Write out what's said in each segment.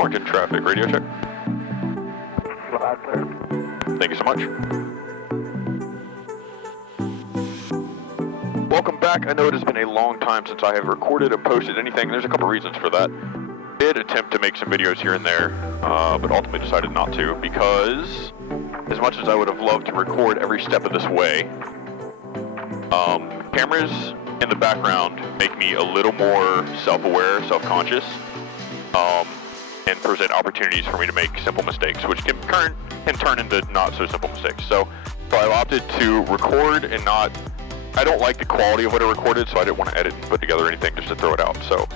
Warrington traffic, radio check. Thank you so much. Welcome back. I know it has been a long time since I have recorded and posted anything. There's a couple reasons for that. I did attempt to make some videos here and there, but ultimately decided not to because as much as I would have loved to record every step of this way, cameras in the background make me a little more self-aware, self-conscious, and present opportunities for me to make simple mistakes, which can turn into not so simple mistakes. So I've opted to record and not, I don't like the quality of what I recorded, so I didn't want to edit and put together anything just to throw it out. So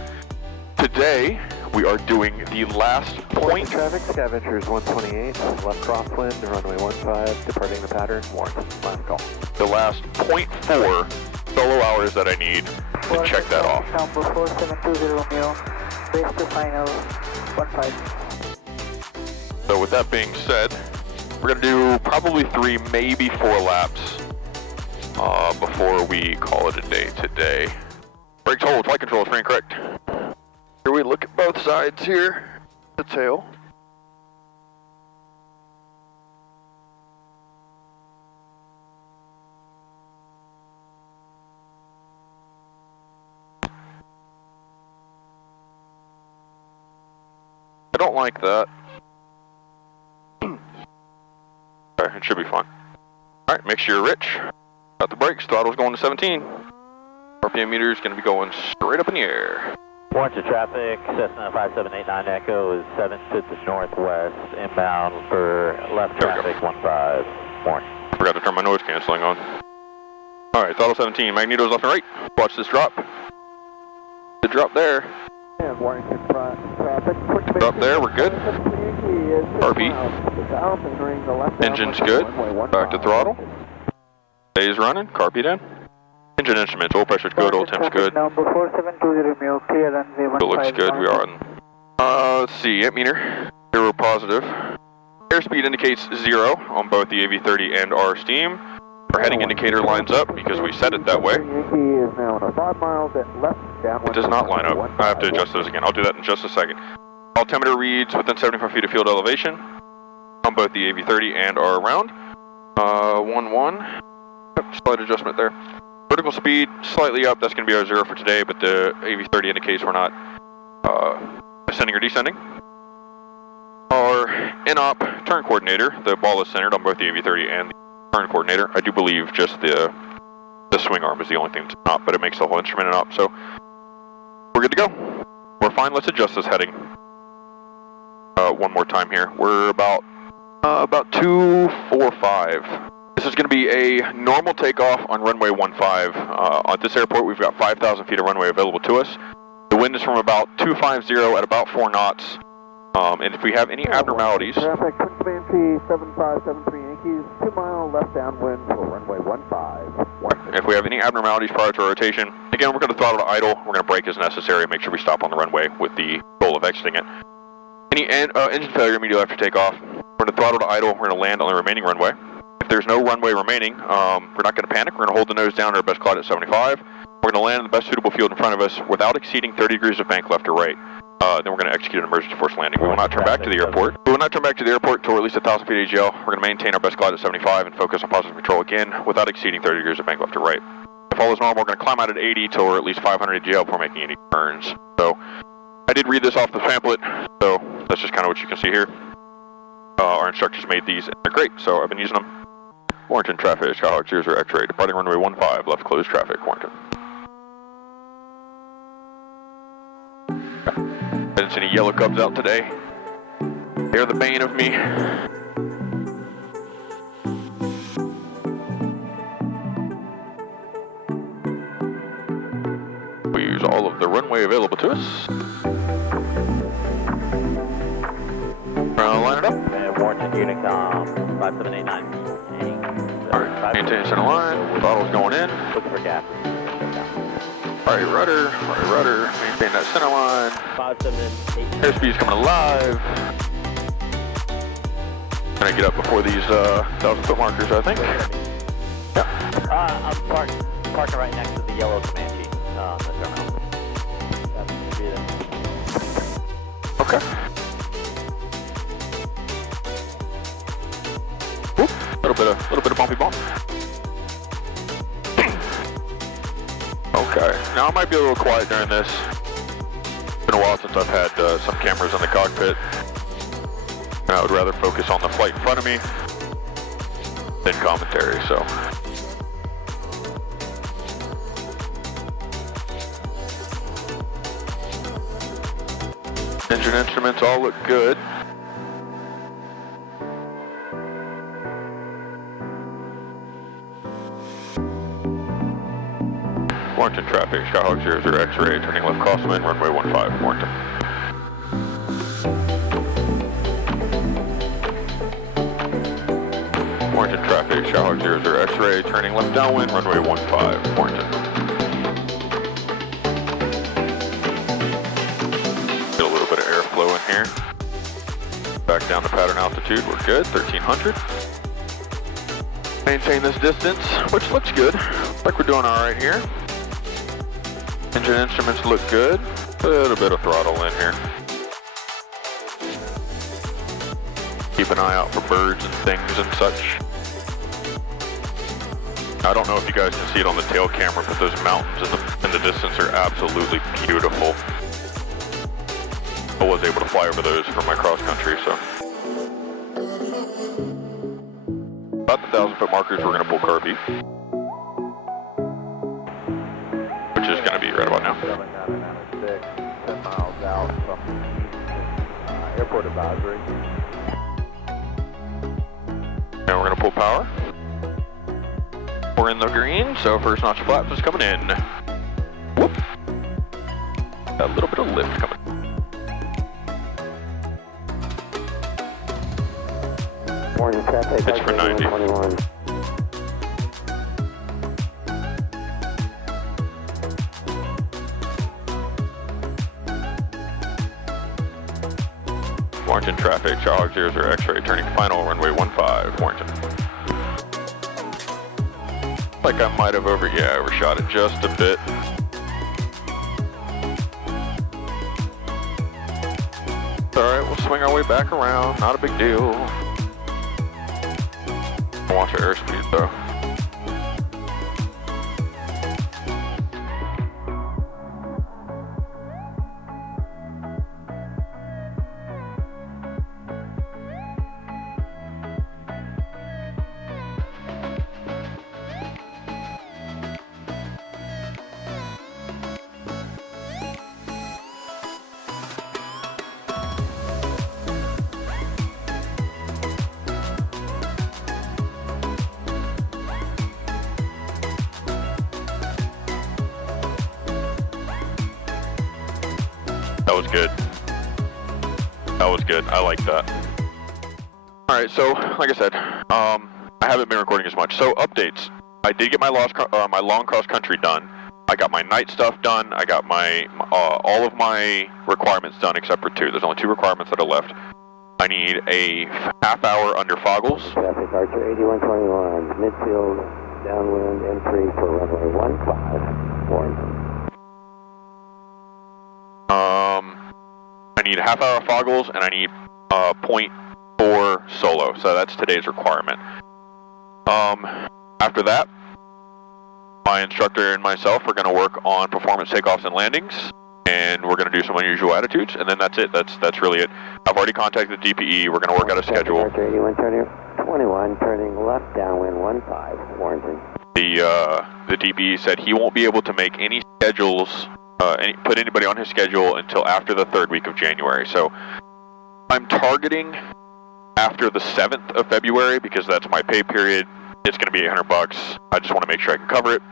today we are doing the last point. Traffic, Scavengers 128, left crosswind, runway 15, departing the pattern, Warrington, last call. The last 0.4 solo hours that I need to check that off. Number 4720 Romeo, base to final 15. So with that being said, we're going to do probably 3, maybe 4 laps before we call it a day today. Brakes hold, flight control is free and correct. Here we look at both sides here, the tail. I don't like that. Okay, it should be fine. Alright, make sure you're rich. Got the brakes, throttle's going to 17. RPM meter is going to be going straight up in the air. Warrington traffic, Cessna 5789 Echo is 7 to the northwest, inbound for left traffic 15, Warrington. Forgot to turn my noise canceling on. Alright, throttle 17, magnetos left and right. Watch this drop. The drop there. And Warrington traffic. Drop there, we're good. RP. Engine's good. Back to throttle. Stays running, carpy down. Engine instruments, oil pressure's good, oil temp's good. Number 4720 Romeo, clear runway 15. It looks good, we are on. Let's see, amp-meter, 0 positive. Airspeed indicates 0 on both the AV30 and our steam. Our heading indicator lines up because we set it that way. It does not line up. I have to adjust those again. I'll do that in just a second. Altimeter reads within 75 feet of field elevation on both the AV30 and our round. 1-1. Slight adjustment there. Vertical speed slightly up. That's going to be our 0 for today, but the AV30 indicates we're not ascending or descending. Our in-op turn coordinator, the ball is centered on both the AV30 and the turn coordinator. I do believe just the swing arm is the only thing that's not, but it makes the whole instrument an op, so we're good to go. We're fine. Let's adjust this heading one more time here. We're about 245. This is going to be a normal takeoff on runway 15. At this airport, we've got 5,000 feet of runway available to us. The wind is from about 250 at about 4 knots. And if we have any abnormalities... Traffic, Yankee 7573 Yankees, 2 mile left downwind for runway 15. If we have any abnormalities prior to our rotation, again, we're going to throttle to idle. We're going to brake as necessary, make sure we stop on the runway with the goal of exiting it. Any engine failure immediately after takeoff, we're going to throttle to idle. We're going to land on the remaining runway. If there's no runway remaining, we're not going to panic. We're going to hold the nose down at our best glide at 75. We're going to land in the best suitable field in front of us without exceeding 30 degrees of bank left or right. Then we're going to execute an emergency force landing. We will not turn back to the airport. We will not turn back to the airport until we're at least 1,000 feet AGL. We're going to maintain our best glide at 75 and focus on positive control again without exceeding 30 degrees of bank left or right. If all is normal, we're going to climb out at 80 till we're at least 500 AGL before making any turns. So I did read this off the pamphlet, so that's just kind of what you can see here. Our instructors made these, and they're great, so I've been using them. Warrington traffic, Skyhawk 00 X-ray, departing runway 15, left closed traffic, Warrington. Didn't see any yellow cubs out today. They're the bane of me. We use all of the runway available to us. Line it up. Warrington Unicom 5789. Alright, maintain center line. Throttle's going in. Looking for gas. Alright, rudder. Maintain that center line. 578. Airspeed's coming alive. Gonna get up before these 1,000-foot markers, I think. Yep. I'm parking right next to the yellow Comanche, the terminal. Okay. little bit of bumpy bump. Okay, now I might be a little quiet during this. It's been a while since I've had some cameras in the cockpit. And I would rather focus on the flight in front of me than commentary, so. Engine instruments all look good. Warrington traffic, Skyhawk 00 X-ray, turning left crosswind, runway 15, Warrington. Warrington traffic, Skyhawk 00 X-ray, turning left downwind, runway 15, Warrington. Get a little bit of airflow in here. Back down to pattern altitude, we're good, 1300. Maintain this distance, which looks good. Like we're doing all right here. Engine instruments look good. A little bit of throttle in here. Keep an eye out for birds and things and such. I don't know if you guys can see it on the tail camera, but those mountains in the distance are absolutely beautiful. I was able to fly over those for my cross country, so. About the 1,000-foot markers, we're gonna pull car B. Which is gonna be right about now. 7996, 10 miles out from the airport advisory. Now we're gonna pull power. We're in the green, so first notch of flaps is coming in. Whoop. Got a little bit of lift coming. Morning traffic. Pitch for 90. 21. Warrington traffic, Skyhawk 00 X-ray, turning final, runway 15, Warrington. Like I might have overshot it just a bit. Alright, we'll swing our way back around, not a big deal. Watch our airspeed though. That was good. That was good. I like that. All right, so like I said, I haven't been recording as much. So updates. I did get my long cross country done. I got my night stuff done. I got my all of my requirements done except for two. There's only two requirements that are left. I need a half hour under foggles. Traffic Archer 8121, midfield, downwind, entry for runway 15, Warrington. I need a half hour of foggles and I need 0.4 solo. So that's today's requirement. After that, my instructor and myself are going to work on performance takeoffs and landings, and we're going to do some unusual attitudes, and then that's it. That's really it. I've already contacted the DPE. We're going to work out a schedule. Archer 8121, turning left downwind 15, Warrington. The DPE said he won't be able to make any schedules, put anybody on his schedule until after the 3rd week of January. So I'm targeting after the 7th of February because that's my pay period. It's going to be $800. I just want to make sure I can cover it.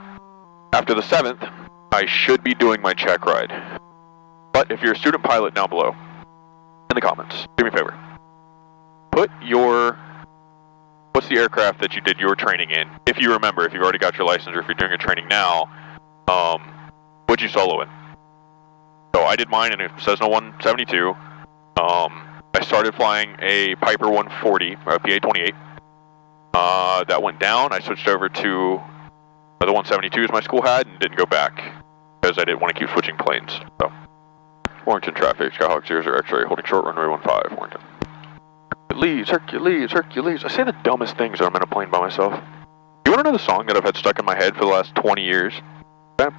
After the 7th, I should be doing my check ride. But if you're a student pilot down below, in the comments, do me a favor. Put your, what's the aircraft that you did your training in? If you remember, if you've already got your license or if you're doing your training now, what'd you solo in? So I did mine in a Cessna 172. I started flying a Piper 140, or a PA-28. That went down. I switched over to the 172s my school had and didn't go back because I didn't want to keep switching planes. So, Warrington traffic, Skyhawk 00 X-ray, holding short runway 15, Warrington. Hercules, Hercules, Hercules. I say the dumbest things when I'm in a plane by myself. You want to know the song that I've had stuck in my head for the last 20 years? And if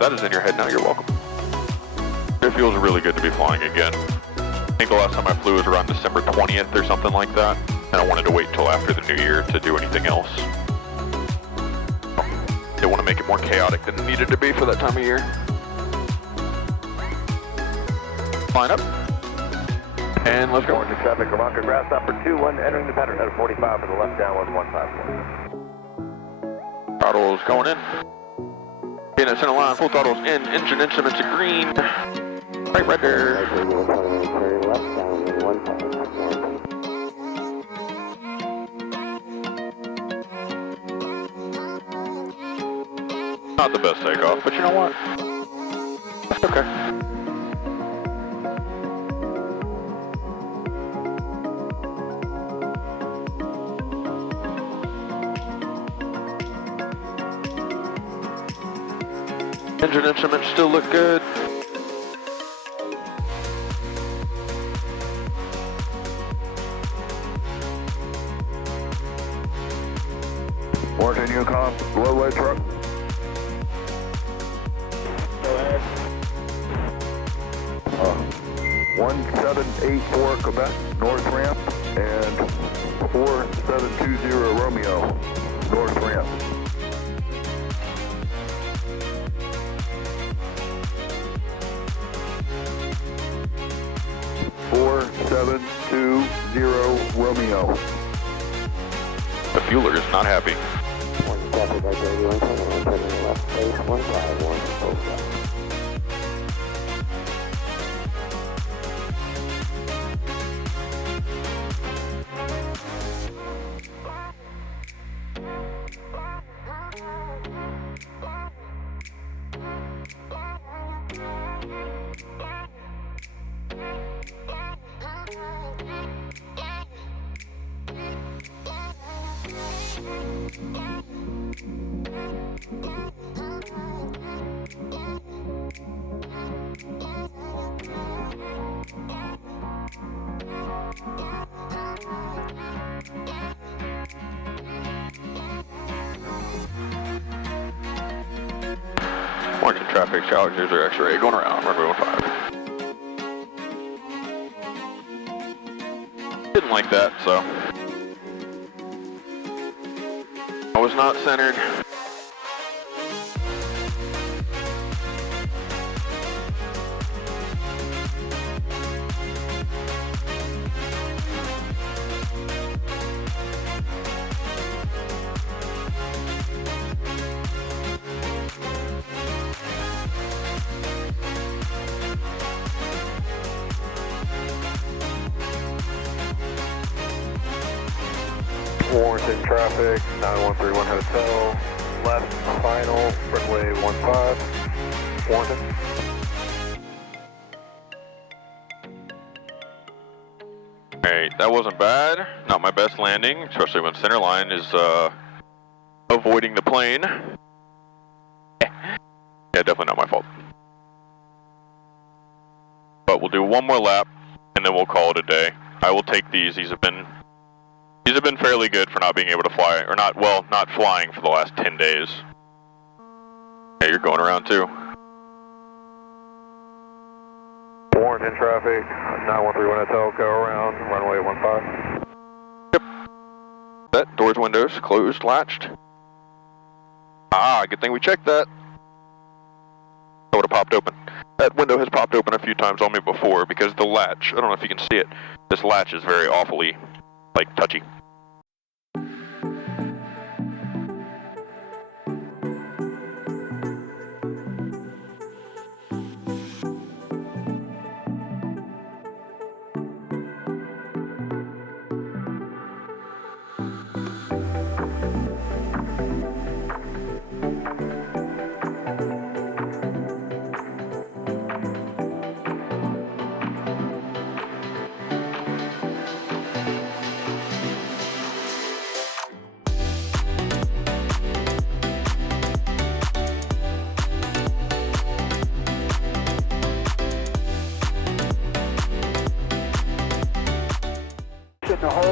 that is in your head now, you're welcome. It feels really good to be flying again. I think the last time I flew was around December 20th or something like that, and I wanted to wait until after the new year to do anything else. Didn't want to make it more chaotic than it needed to be for that time of year. Line up. And let's go. Orange traffic, Rocket Grasshopper 2-1, entering the pattern at 45 for the left downwind 154. Throttles going in. In a center line, full throttles in, engine instruments are green. Right rudder. Not the best takeoff, but you know what? That's okay. Engine instruments still look good. Orange Yukon, low light truck. Go ahead. 1784 Quebec, north ramp, and 4720 Romeo, north ramp. Romeo. The fueler is not happy. Orange traffic, Challengers are X-ray going around, runway 15. Didn't like that, so I was not centered. Warrington traffic, 9131 Hotel, left final, runway 15, Warrington. Alright, that wasn't bad. Not my best landing, especially when center line is avoiding the plane. Yeah, definitely not my fault. But we'll do one more lap, and then we'll call it a day. I will take these. These have been fairly good for not being able to fly, or not flying for the last 10 days. Yeah, you're going around too. Warrington traffic, 9131 Hotel, go around, runway 15. Yep. Set, doors, windows, closed, latched. Ah, good thing we checked that. That would have popped open. That window has popped open a few times on me before because the latch, I don't know if you can see it, this latch is very awfully, like, touchy.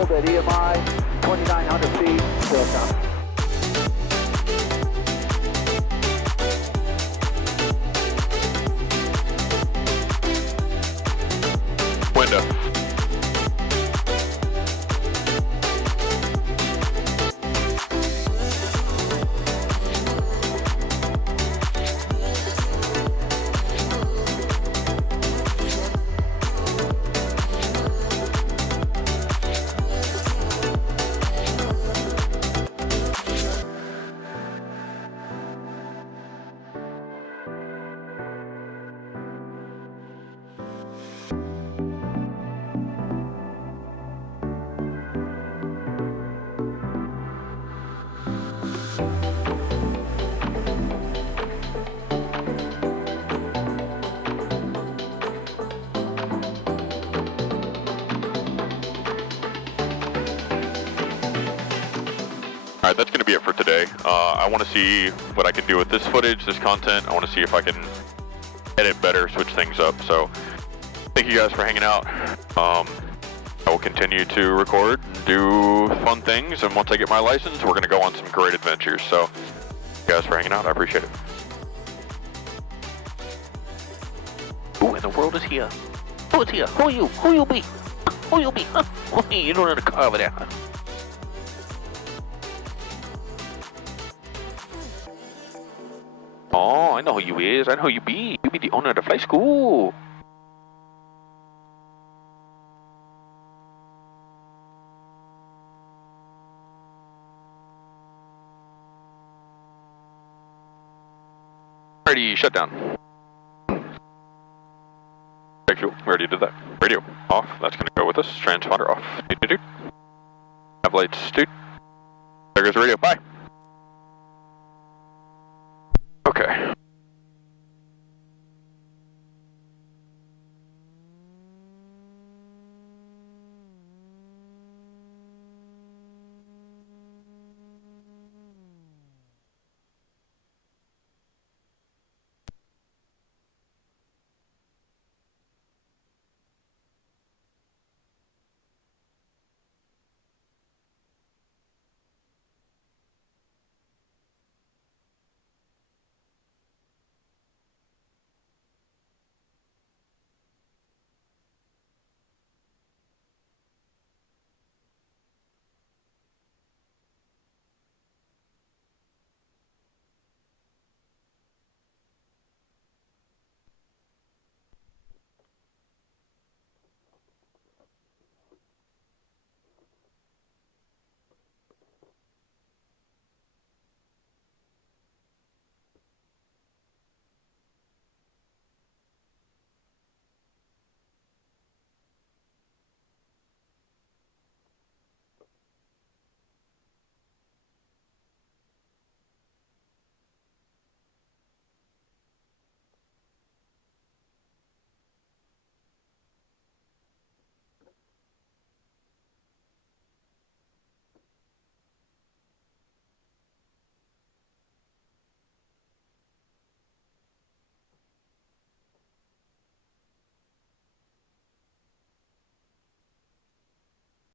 hold at EMI, 2,900 feet, still coming. Window. Alright, that's going to be it for today. I want to see what I can do with this footage, this content. I want to see if I can edit better, switch things up. So, thank you guys for hanging out. I will continue to record, do fun things, and once I get my license, we're going to go on some great adventures. So, thank you guys for hanging out. I appreciate it. Who in the world is here? Who is here? Who are you? Who you be? Who you be? Huh? You don't have a car over there, huh? Oh, I know who you is. I know who you be. You be the owner of the flight school. Alrighty, shut down. Check fuel, we already did that. Radio off, that's going to go with us. Transponder off. Have lights, dude. There goes the radio, bye.